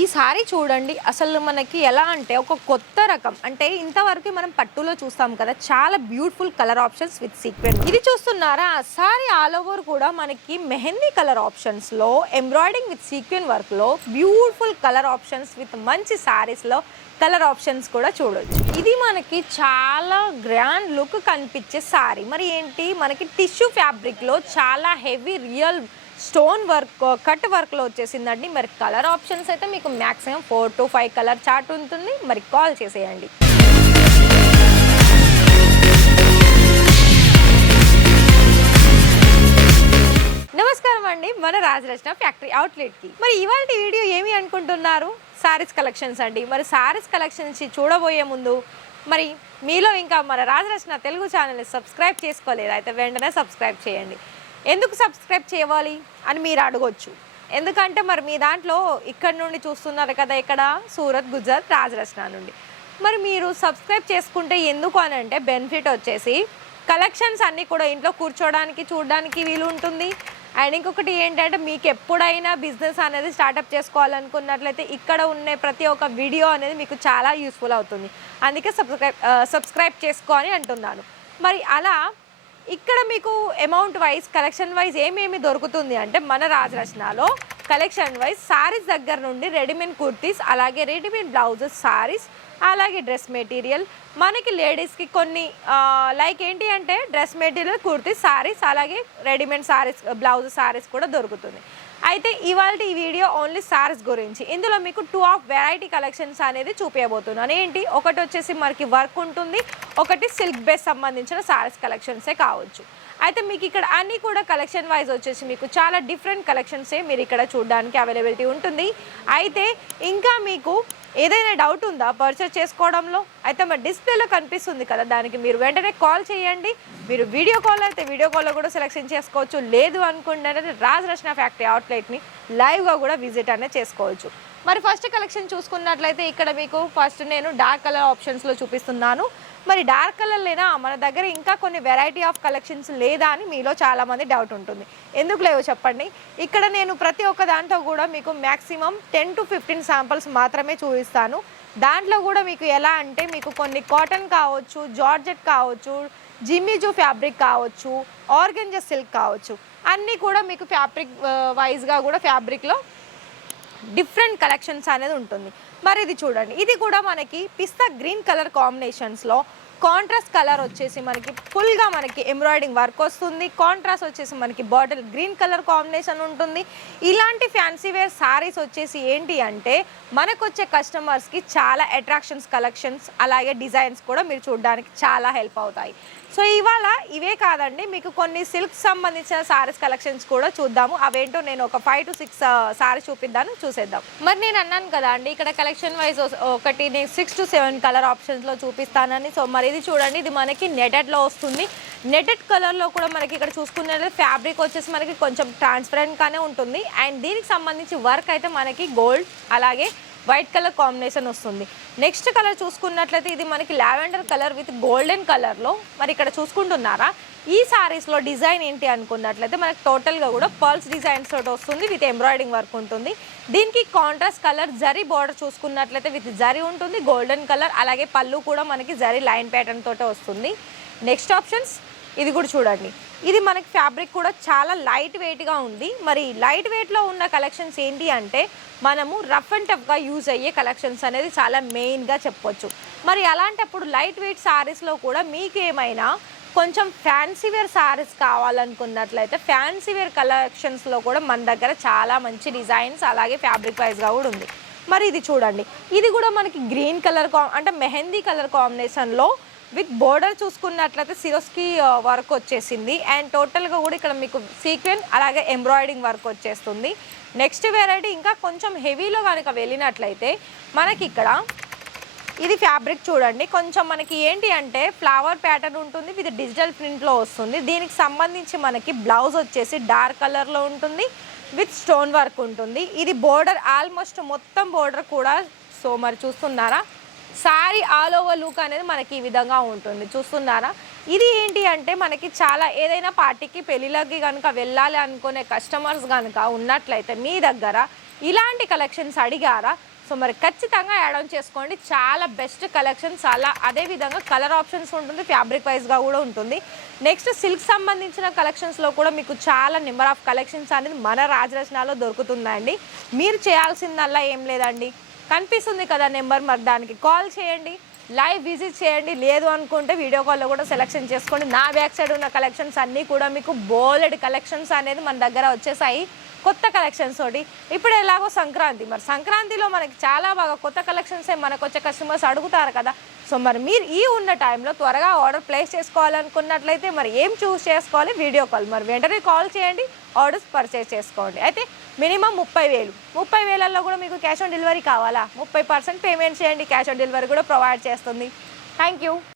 ఈ సారీ చూడండి అసలు మనకి ఎలా అంటే ఒక కొత్త రకం అంటే ఇంతవరకు మనం పట్టులో చూస్తాం కదా చాలా beautiful colour options with sequence. ఇది చూస్తున్నారా సారీ ఆల్ ఓవర్ కూడా మనకి మెహందీ కలర్ ఆప్షన్స్ లో ఎంబ్రాయిడింగ్ విత్ సీక్వెన్ వర్క్ లో బ్యూటిఫుల్ కలర్ ఆప్షన్స్ విత్ మంచి సారీస్ లో కలర్ ఆప్షన్స్ కూడా చూడొచ్చు. ఇది మనకి చాలా గ్రాండ్ లుక్ కనిపించే సారీ. మరి ఏంటి మనకి టిష్యూ ఫ్యాబ్రిక్ లో చాలా heavy real stone work cut వర్క్లో వచ్చేసిందండి. మరి కలర్ ఆప్షన్స్ అయితే మీకు మ్యాక్సిమం 4 to 5 కలర్ చార్ట్ ఉంటుంది. మరి కాల్ చేసేయండి. నమస్కారం అండి, మన రాజరచన ఫ్యాక్టరీ అవుట్లెట్కి. మరి ఇవాళ వీడియో ఏమి అనుకుంటున్నారు? సారీస్ కలెక్షన్స్ అండి. మరి సారీస్ కలెక్షన్స్ చూడబోయే ముందు మరి మీలో ఇంకా మన రాజరచన తెలుగు ఛానల్ని సబ్స్క్రైబ్ చేసుకోలేదు అయితే వెంటనే సబ్స్క్రైబ్ చేయండి. ఎందుకు సబ్స్క్రైబ్ చేయాలి అని మీరు అడగొచ్చు. ఎందుకంటే మరి మీ దాంట్లో ఇక్కడ నుండి చూస్తున్నారు కదా, ఇక్కడ సూరత్ గుజరాత్ రాజరచన నుండి. మరి మీరు సబ్స్క్రైబ్ చేసుకుంటే ఎందుకు అని అంటే బెనిఫిట్ వచ్చేసి కలెక్షన్స్ అన్నీ కూడా ఇంట్లో కూర్చోడానికి చూడడానికి వీలు ఉంటుంది. అండ్ ఇంకొకటి ఏంటంటే మీకు ఎప్పుడైనా బిజినెస్ అనేది స్టార్టప్ చేసుకోవాలనుకున్నట్లయితే ఇక్కడ ఉన్న ప్రతి ఒక్క వీడియో అనేది మీకు చాలా యూస్ఫుల్ అవుతుంది. అందుకే సబ్స్క్రైబ్ చేసుకో అని అంటున్నాను. మరి అలా ఇక్కడ మీకు అమౌంట్ వైజ్ కలెక్షన్ వైజ్ ఏమేమి దొరుకుతుంది అంటే మన రాజరచనలో కలెక్షన్ వైజ్ సారీస్ దగ్గర నుండి రెడీమేడ్ కుర్తీస్, అలాగే రెడీమేడ్ బ్లౌజెస్, సారీస్, అలాగే డ్రెస్ మెటీరియల్, మనకి లేడీస్కి కొన్ని లైక్ ఏంటి అంటే డ్రెస్ మెటీరియల్, కుర్తీస్, సారీస్, అలాగే రెడీమేడ్ సారీస్, బ్లౌజ్ సారీస్ కూడా దొరుకుతుంది. అయితే ఇవాళ ఈ వీడియో ఓన్లీ సారీస్ గురించి. ఇందులో మీకు 2 ఆఫ్ వెరైటీ కలెక్షన్స్ అనేది చూపించబోతున్నాను. ఏంటి, ఒకటి వచ్చేసి మనకి వర్క్ ఉంటుంది, ఒకటి సిల్క్ బేస్ సంబంధించిన సారీస్ కలెక్షన్సే కావచ్చు. అయితే మీకు ఇక్కడ అన్నీ కూడా కలెక్షన్ వైజ్ వచ్చేసి మీకు చాలా డిఫరెంట్ కలెక్షన్సే మీరు ఇక్కడ చూడడానికి అవైలబిలిటీ ఉంటుంది. అయితే ఇంకా మీకు ఏదైనా డౌట్ ఉందా పర్చేస్ చేసుకోవడంలో? అయితే మరి డిస్ప్లేలో కనిపిస్తుంది కదా, దానికి మీరు వెంటనే కాల్ చేయండి. మీరు వీడియో కాల్ అయితే వీడియో కాల్లో కూడా సెలెక్షన్ చేసుకోవచ్చు. లేదు అనుకుంటే రాజరచన ఫ్యాక్టరీ అవుట్లెట్ని లైవ్గా కూడా విజిట్ అనేది చేసుకోవచ్చు. మరి ఫస్ట్ కలెక్షన్ చూసుకున్నట్లయితే ఇక్కడ మీకు ఫస్ట్ నేను డార్క్ కలర్ ఆప్షన్స్లో చూపిస్తున్నాను. మరి డార్క్ కలర్ లేదా మన దగ్గర ఇంకా కొన్ని వెరైటీ ఆఫ్ కలెక్షన్స్ లేదా అని మీలో చాలామంది డౌట్ ఉంటుంది. ఎందుకు లేవో చెప్పండి. ఇక్కడ నేను ప్రతి ఒక్క దాంట్లో కూడా మీకు మ్యాక్సిమం 10 to 15 శాంపిల్స్ మాత్రమే చూపిస్తాను. దాంట్లో కూడా మీకు ఎలా అంటే మీకు కొన్ని కాటన్ కావచ్చు, జార్జెట్ కావచ్చు, జిమ్మిజూ ఫ్యాబ్రిక్ కావచ్చు, ఆర్గంజా సిల్క్ కావచ్చు, అన్నీ కూడా మీకు ఫ్యాబ్రిక్ వైజ్గా కూడా ఫ్యాబ్రిక్లో డిఫరెంట్ కలెక్షన్స్ అనేది ఉంటుంది. మరి ఇది చూడండి, ఇది కూడా మనకి పిస్తా గ్రీన్ కలర్ కాంబినేషన్స్లో కాంట్రాస్ట్ కలర్ వచ్చేసి మనకి ఫుల్గా మనకి ఎంబ్రాయిడింగ్ వర్క్ వస్తుంది. కాంట్రాస్ట్ వచ్చేసి మనకి బాటిల్ గ్రీన్ కలర్ కాంబినేషన్ ఉంటుంది. ఇలాంటి ఫ్యాన్సీ వేర్ సారీస్ వచ్చేసి ఏంటి అంటే మనకు వచ్చే కస్టమర్స్కి చాలా అట్రాక్షన్స్ కలెక్షన్స్ అలాగే డిజైన్స్ కూడా మీరు చూడడానికి చాలా హెల్ప్ అవుతాయి. సో ఇవాళ ఇవే కాదండి, మీకు కొన్ని సిల్క్ సంబంధించిన సారీస్ కలెక్షన్స్ కూడా చూద్దాము. అవేంటో నేను ఒక 5 to 6 సారీస్ చూసేద్దాం. మరి నేను అన్నాను కదా అండి, ఇక్కడ కలెక్షన్ వైజ్ ఒకటి నేను 6 to 7 కలర్ ఆప్షన్స్లో చూపిస్తానని. సో మరి ఇది చూడండి, ఇది మనకి నెటెడ్లో వస్తుంది. నెటెడ్ కలర్లో కూడా మనకి ఇక్కడ చూసుకున్నట్లయితే ఫ్యాబ్రిక్ వచ్చేసి మనకి కొంచెం ట్రాన్స్పరెంట్గానే ఉంటుంది. అండ్ దీనికి సంబంధించి వర్క్ అయితే మనకి గోల్డ్ అలాగే వైట్ కలర్ కాంబినేషన్ వస్తుంది. నెక్స్ట్ కలర్ చూసుకున్నట్లయితే ఇది మనకి లావెండర్ కలర్ విత్ గోల్డెన్ కలర్లో. మరి ఇక్కడ చూసుకుంటున్నారా ఈ సారీస్లో డిజైన్ ఏంటి అనుకున్నట్లయితే మనకి టోటల్గా కూడా పర్ల్స్ డిజైన్స్ తోటి వస్తుంది విత్ ఎంబ్రాయిడింగ్ వర్క్ ఉంటుంది. దీనికి కాంట్రాస్ట్ కలర్ జరీ బార్డర్ చూసుకున్నట్లయితే విత్ జరీ ఉంటుంది, గోల్డెన్ కలర్, అలాగే పళ్ళు కూడా మనకి జరీ లైన్ ప్యాటర్న్ తోటే వస్తుంది. నెక్స్ట్ ఆప్షన్స్ ఇది కూడా చూడండి, ఇది మనకి ఫ్యాబ్రిక్ కూడా చాలా లైట్ వెయిట్గా ఉంది. మరి లైట్ వెయిట్లో ఉన్న కలెక్షన్స్ ఏంటి అంటే మనము రఫ్ అండ్ టఫ్గా యూజ్ అయ్యే కలెక్షన్స్ అనేది చాలా మెయిన్గా చెప్పొచ్చు. మరి అలాంటప్పుడు లైట్ వెయిట్ సారీస్లో కూడా మీకు ఏమైనా కొంచెం ఫ్యాన్సీ వేర్ సారీస్ కావాలనుకున్నట్లయితే ఫ్యాన్సీ వేర్ కలెక్షన్స్లో కూడా మన దగ్గర చాలా మంచి డిజైన్స్ అలాగే ఫ్యాబ్రిక్ వైజ్గా కూడా ఉంది. మరి ఇది చూడండి, ఇది కూడా మనకి గ్రీన్ కలర్ అంటే మెహందీ కలర్ కాంబినేషన్లో విత్ బోర్డర్ చూసుకున్నట్లయితే సిరోస్కి వర్క్ వచ్చేసింది. అండ్ టోటల్గా కూడా ఇక్కడ మీకు సీక్వెన్ అలాగే ఎంబ్రాయిడింగ్ వర్క్ వచ్చేస్తుంది. నెక్స్ట్ వెరైటీ ఇంకా కొంచెం హెవీలో కనుక వెళ్ళినట్లయితే మనకి ఇక్కడ ఇది ఫ్యాబ్రిక్ చూడండి, కొంచెం మనకి ఏంటి అంటే ఫ్లవర్ ప్యాటర్న్ ఉంటుంది విత్ డిజిటల్ ప్రింట్లో వస్తుంది. దీనికి సంబంధించి మనకి బ్లౌజ్ వచ్చేసి డార్క్ కలర్లో ఉంటుంది విత్ స్టోన్ వర్క్ ఉంటుంది. ఇది బోర్డర్ ఆల్మోస్ట్ మొత్తం బోర్డర్ కూడా. సో మరి చూస్తున్నారా సారీ ఆల్ ఓవర్ లుక్ అనేది మనకి ఈ విధంగా ఉంటుంది. చూస్తున్నారా ఇది ఏంటి అంటే మనకి చాలా ఏదైనా పార్టీకి పెళ్ళిళ్ళకి కనుక వెళ్ళాలి అనుకునే కస్టమర్స్ కనుక ఉన్నట్లయితే మీ దగ్గర ఇలాంటి కలెక్షన్స్ అడిగారా? సో మరి ఖచ్చితంగా యాడ్ ఆన్ చేసుకోండి. చాలా బెస్ట్ కలెక్షన్స్. అలా అదేవిధంగా కలర్ ఆప్షన్స్ ఉంటుంది, ఫ్యాబ్రిక్ వైజ్గా కూడా ఉంటుంది. నెక్స్ట్ సిల్క్ సంబంధించిన కలెక్షన్స్లో కూడా మీకు చాలా నెంబర్ ఆఫ్ కలెక్షన్స్ అనేది మన రాజరత్నాలో దొరుకుతుందండి. మీరు చేయాల్సిందల్లా ఏం లేదండి, కనిపిస్తుంది కదా నెంబర్, మరి దానికి కాల్ చేయండి, లైవ్ విజిట్ చేయండి. లేదు అనుకుంటే వీడియో కాల్లో కూడా సెలెక్షన్ చేసుకోండి. నా బ్యాక్ సైడ్ ఉన్న కలెక్షన్స్ అన్నీ కూడా మీకు బోలెడ్ కలెక్షన్స్ అనేది మన దగ్గర వచ్చేసాయి, కొత్త కలెక్షన్స్ తోటి. ఇప్పుడు ఎలాగో సంక్రాంతి, మరి సంక్రాంతిలో మనకి చాలా బాగా కొత్త కలెక్షన్సే మనకు వచ్చే కస్టమర్స్ అడుగుతారు కదా. సో మరి మీరు ఈ ఉన్న టైంలో త్వరగా ఆర్డర్ ప్లేస్ చేసుకోవాలనుకున్నట్లయితే మరి ఏం చూస్ చేసుకోవాలి? Video call. మరి వెంటనే కాల్ చేయండి, ఆర్డర్స్ పర్చేస్ చేసుకోండి. అయితే మినిమం 30,000 కూడా మీకు క్యాష్ ఆన్ డెలివరీ కావాలా? 30% పేమెంట్ చేయండి, క్యాష్ ఆన్ డెలివరీ కూడా ప్రొవైడ్ చేస్తుంది. Thank you.